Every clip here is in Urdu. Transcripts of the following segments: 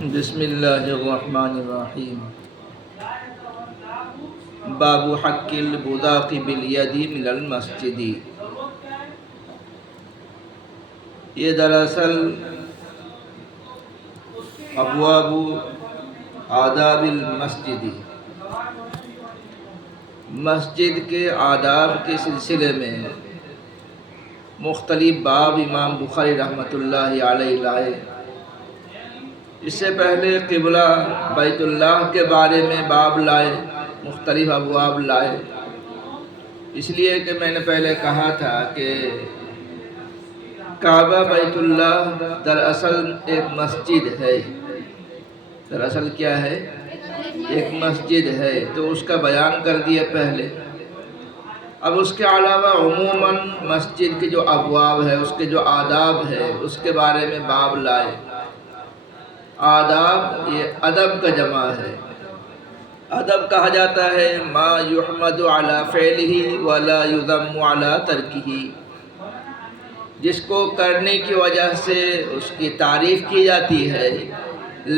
بسم اللہ الرحمن الرحیم۔ باب حق البذاق بالید من المسجد۔ یہ دراصل ابواب آداب المسجد، مسجد کے آداب کے سلسلے میں مختلف باب امام بخاری رحمۃ اللہ علیہ لائے۔ اس سے پہلے قبلہ بیت اللہ کے بارے میں باب لائے، مختلف ابواب لائے، اس لیے کہ میں نے پہلے کہا تھا کہ کعبہ بیت اللہ دراصل ایک مسجد ہے۔ دراصل کیا ہے؟ ایک مسجد ہے، تو اس کا بیان کر دیا پہلے۔ اب اس کے علاوہ عموماً مسجد کے جو ابواب ہے، اس کے جو آداب ہے، اس کے بارے میں باب لائے۔ آداب یہ ادب کا جمع ہے۔ ادب کہا جاتا ہے ما یحمد علی فعلہ ولا یذم علی ترکہ، جس کو کرنے کی وجہ سے اس کی تعریف کی جاتی ہے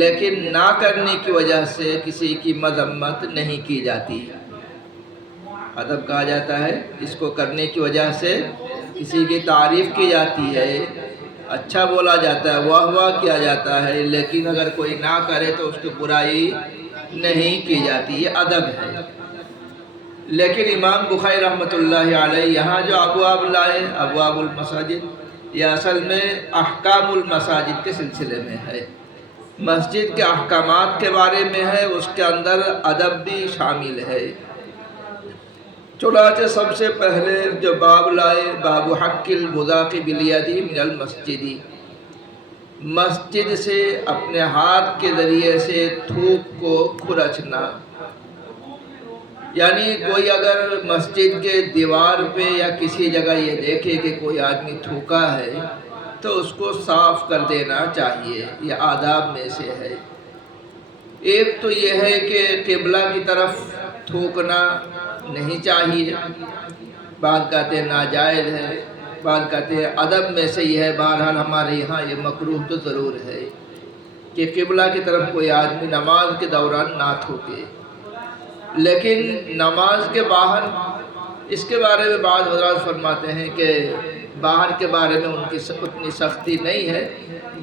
لیکن نہ کرنے کی وجہ سے کسی کی مذمت نہیں کی جاتی۔ ادب کہا جاتا ہے جس کو کرنے کی وجہ سے کسی کی تعریف کی جاتی ہے، اچھا بولا جاتا ہے، واہ واہ کیا جاتا ہے، لیکن اگر کوئی نہ کرے تو اس کی برائی نہیں کی جاتی۔ یہ ادب ہے۔ لیکن امام بخاری رحمۃ اللہ علیہ یہاں جو ابواب لائے، ابواب المساجد، یہ اصل میں احکام المساجد کے سلسلے میں ہے، مسجد کے احکامات کے بارے میں ہے، اس کے اندر ادب بھی شامل ہے۔ چنانچہ سب سے پہلے جو باب لائے، باب حق البذاق بالید من المسجد، مسجد سے اپنے ہاتھ کے ذریعے سے تھوک کو کھرچنا۔ یعنی کوئی اگر مسجد کے دیوار پہ یا کسی جگہ یہ دیکھے کہ کوئی آدمی تھوکا ہے تو اس کو صاف کر دینا چاہیے، یہ آداب میں سے ہے۔ ایک تو یہ ہے کہ قبلہ کی طرف تھوکنا نہیں چاہیے، بعض کہتے ہیں ناجائز ہے، بعض کہتے ہیں ادب میں سے یہ ہے۔ بہرحال ہمارے یہاں یہ مکروہ تو ضرور ہے کہ قبلہ کی طرف کوئی آدمی نماز کے دوران نہ تھوکے، لیکن نماز کے باہر اس کے بارے میں بعض حضرات فرماتے ہیں کہ باہر کے بارے میں ان کی اتنی سختی نہیں ہے۔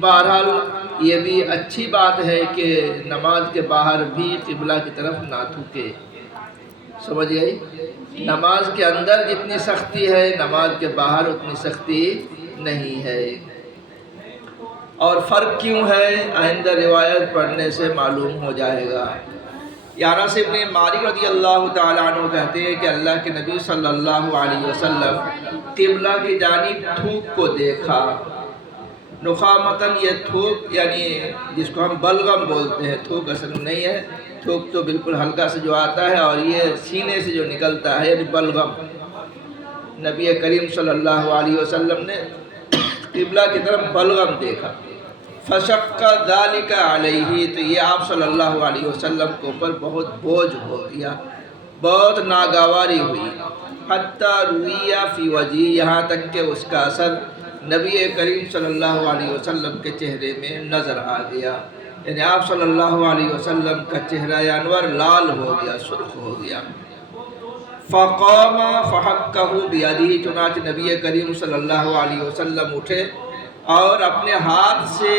بہرحال یہ بھی اچھی بات ہے کہ نماز کے باہر بھی قبلہ کی طرف نہ تھوکے۔ سمجھ گئی؟ نماز کے اندر جتنی سختی ہے نماز کے باہر اتنی سختی نہیں ہے۔ اور فرق کیوں ہے آئندہ روایت پڑھنے سے معلوم ہو جائے گا۔ انس بن مالک رضی اللہ تعالیٰ عنہ کہتے ہیں کہ اللہ کے نبی صلی اللہ علیہ وسلم قبلہ کی جانب تھوک کو دیکھا۔ نخامتاً یہ تھوک یعنی جس کو ہم بلغم بولتے ہیں، تھوک اصل میں نہیں ہے، تھوک تو بالکل ہلکا سے جو آتا ہے، اور یہ سینے سے جو نکلتا ہے یعنی بلغم۔ نبی کریم صلی اللہ علیہ وسلم نے قبلہ کی طرف بلغم دیکھا، فشق ذلک علیہ، تو یہ آپ صلی اللہ علیہ وسلم کے اوپر بہت بوجھ ہو گیا، بہت ناگواری ہوئی۔ حتی رویہ فی وجہہ، یہاں تک کہ اس کا اثر نبی کریم صلی اللہ علیہ وسلم کے چہرے میں نظر آ گیا، یعنی آپ صلی اللہ علیہ وسلم کا چہرہ انور لال ہو گیا، سرخ ہو گیا۔ فقام فحکہ بیدہ، چنانچہ نبی کریم صلی اللہ علیہ وسلم اٹھے اور اپنے ہاتھ سے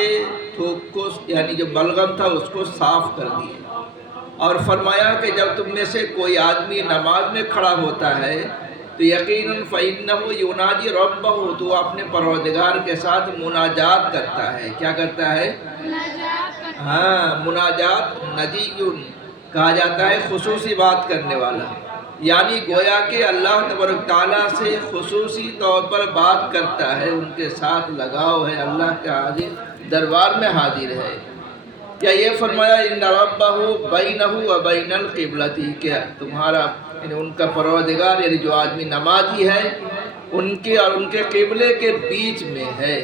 تھوک کو یعنی جو بلغم تھا اس کو صاف کر دیا، اور فرمایا کہ جب تم میں سے کوئی آدمی نماز میں کھڑا ہوتا ہے تو یقیناً فَإِنَّهُ يُنَاجِي رَبَّهُ، تو اپنے پروردگار کے ساتھ مناجات کرتا ہے۔ کیا کرتا ہے؟ ہاں، مناجات نجی کہا جاتا ہے، خصوصی بات کرنے والا، یعنی گویا کہ اللہ تبارک تعالیٰ سے خصوصی طور پر بات کرتا ہے، ان کے ساتھ لگاؤ ہے، اللہ کے حاضر دربار میں حاضر ہے۔ یا یہ فرمایا ان ربہ بینہ و بین القبلۃ، کہ تمہارا یعنی ان کا پروردگار یعنی جو آدمی نمازی ہے ان کے اور ان کے قبلے کے بیچ میں ہے۔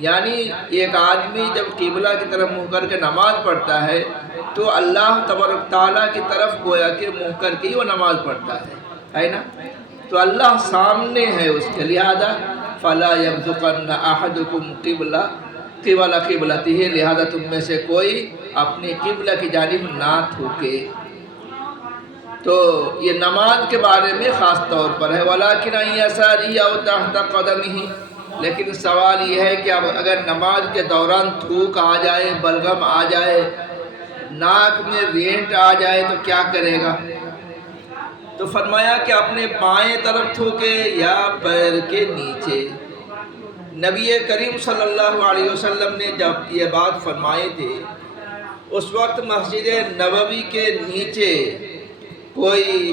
یعنی ایک آدمی جب قبلہ کی طرف منہ کر کے نماز پڑھتا ہے تو اللہ تبارک تعالیٰ کی طرف گویا کہ منہ کر کے ہی وہ نماز پڑھتا ہے نا؟ تو اللہ سامنے ہے اس کے، لہذا فَلَا يَبْزُقَنَّ أَحَدُكُمْ قِبْلَةً، قبلہ قبلتہ، لہذا تم میں سے کوئی اپنے قبلہ کی جانب نہ تھوکے۔ تو یہ نماز کے بارے میں خاص طور پر ہے، وَلَٰكِنْ عَنْ يَسَارِهِ أَوْ تَحْتَ قَدَمِهِ، لیکن سوال یہ ہے کہ اب اگر نماز کے دوران تھوک آ جائے، بلغم آ جائے، ناک میں رینٹ آ جائے تو کیا کرے گا؟ تو فرمایا کہ اپنے بائیں طرف تھوکے یا پیر کے نیچے۔ نبی کریم صلی اللہ علیہ وسلم نے جب یہ بات فرمائی تھی، اس وقت مسجد نبوی کے نیچے کوئی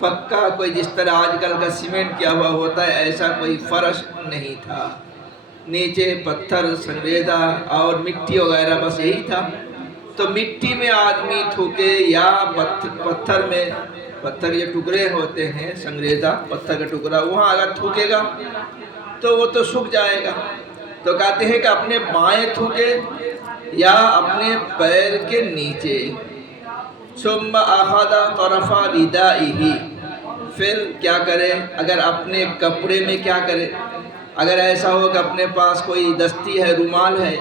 پکا، کوئی جس طرح آج کل کا سیمنٹ کیا ہوا ہوتا ہے ایسا کوئی فرش نہیں تھا، نیچے پتھر سنگریزہ اور مٹی وغیرہ بس یہی تھا۔ تو مٹی میں آدمی تھوکے یا پتھر میں، پتھر یہ ٹکڑے ہوتے ہیں سنگریزہ پتھر کا ٹکڑا، وہاں اگر تھوکے گا تو وہ تو سوکھ جائے گا۔ تو کہتے ہیں کہ اپنے بائیں تھوکے یا اپنے پیر کے نیچے۔ ثم اخذ طرف ردائه، پھر کیا کرے؟ اگر اپنے کپڑے میں کیا کرے؟ اگر ایسا ہو کہ اپنے پاس کوئی دستی ہے، رومال ہے،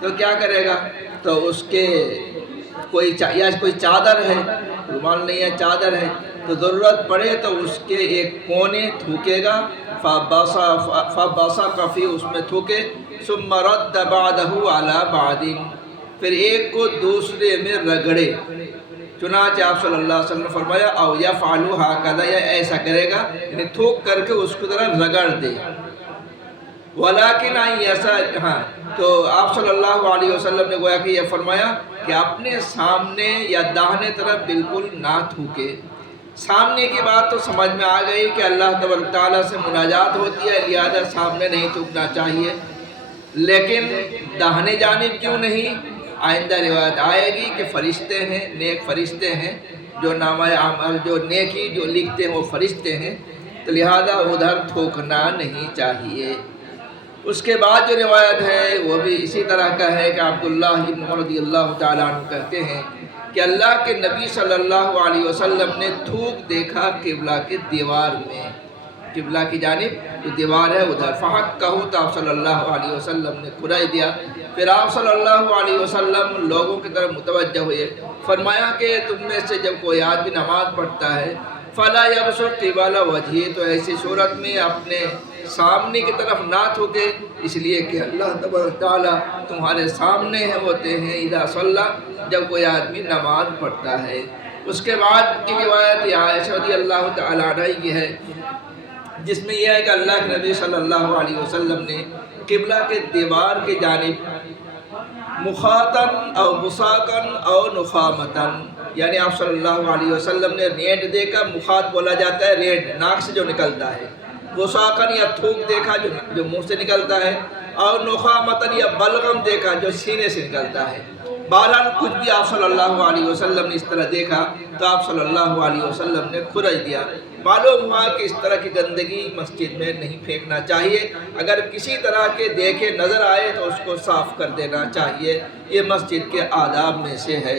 تو کیا کرے گا؟ تو اس کے کوئی چادر ہے، رومال نہیں ہے چادر ہے، تو ضرورت پڑے تو اس کے ایک کونے تھوکے گا، فبصق فی، اس میں تھوکے، ثم رد بعدہ علی بعد، پھر ایک کو دوسرے میں رگڑے۔ چنانچہ آپ صلی اللہ علیہ وسلم نے فرمایا او یفعل ہکذا، یا ایسا کرے گا یعنی تھوک کر کے اس کو ذرا رگڑ دے۔ ولیکن ہاں، تو آپ صلی اللہ علیہ وسلم نے گویا کہ یہ فرمایا کہ اپنے سامنے یا داہنے طرف بالکل نہ تھوکے۔ سامنے کی بات تو سمجھ میں آ گئی کہ اللہ تبارک تعالیٰ سے مناجات ہوتی ہے، لہذا سامنے نہیں تھوکنا چاہیے، لیکن داہنے جانب کیوں نہیں؟ آئندہ روایت آئے گی کہ فرشتے ہیں، نیک فرشتے ہیں، جو نامہ اعمال جو نیکی جو لکھتے ہیں وہ فرشتے ہیں، تو لہذا ادھر تھوکنا نہیں چاہیے۔ اس کے بعد جو روایت ہے وہ بھی اسی طرح کا ہے کہ عبداللہ بن عمر رضی اللہ تعالیٰ عنہ کہتے ہیں کہ اللہ کے نبی صلی اللہ علیہ وسلم نے تھوک دیکھا قبلہ کے دیوار میں، قبلہ کی جانب جو دیوار ہے ادھر، فحکہ، تو آپ صلی اللہ علیہ وسلم نے کھرائی دیا۔ پھر آپ صلی اللہ علیہ وسلم لوگوں کی طرف متوجہ ہوئے، فرمایا کہ تم میں سے جب کوئی آدمی نماز پڑھتا ہے فلا یبصق قبل وجہہ، تو ایسی صورت میں اپنے سامنے کی طرف نہ تھوکے، اس لیے کہ اللہ تبارک تعالیٰ تمہارے سامنے ہوتے ہیں اذا صلی، جب کوئی آدمی نماز پڑھتا ہے۔ اس کے بعد کی روایت عائشہ رضی اللہ تعالیٰ عنہ کی ہے، جس میں یہ ہے کہ اللہ کے نبی صلی اللہ علیہ وسلم نے قبلہ کے دیوار کی جانب مخاطن او مساکن او نخامتن، یعنی آپ صلی اللہ علیہ وسلم نے رینٹ دیکھا، مخاط بولا جاتا ہے رینٹ ناک سے جو نکلتا ہے، مساکن یا تھوک دیکھا جو منہ سے نکلتا ہے، اور نخامتن یا بلغم دیکھا جو سینے سے نکلتا ہے۔ بہرحال کچھ بھی آپ صلی اللہ علیہ وسلم نے اس طرح دیکھا تو آپ صلی اللہ علیہ وسلم نے کھرچ دیا۔ معلوم ہوا کہ اس طرح کی گندگی مسجد میں نہیں پھینکنا چاہیے، اگر کسی طرح کے دیکھے نظر آئے تو اس کو صاف کر دینا چاہیے، یہ مسجد کے آداب میں سے ہے۔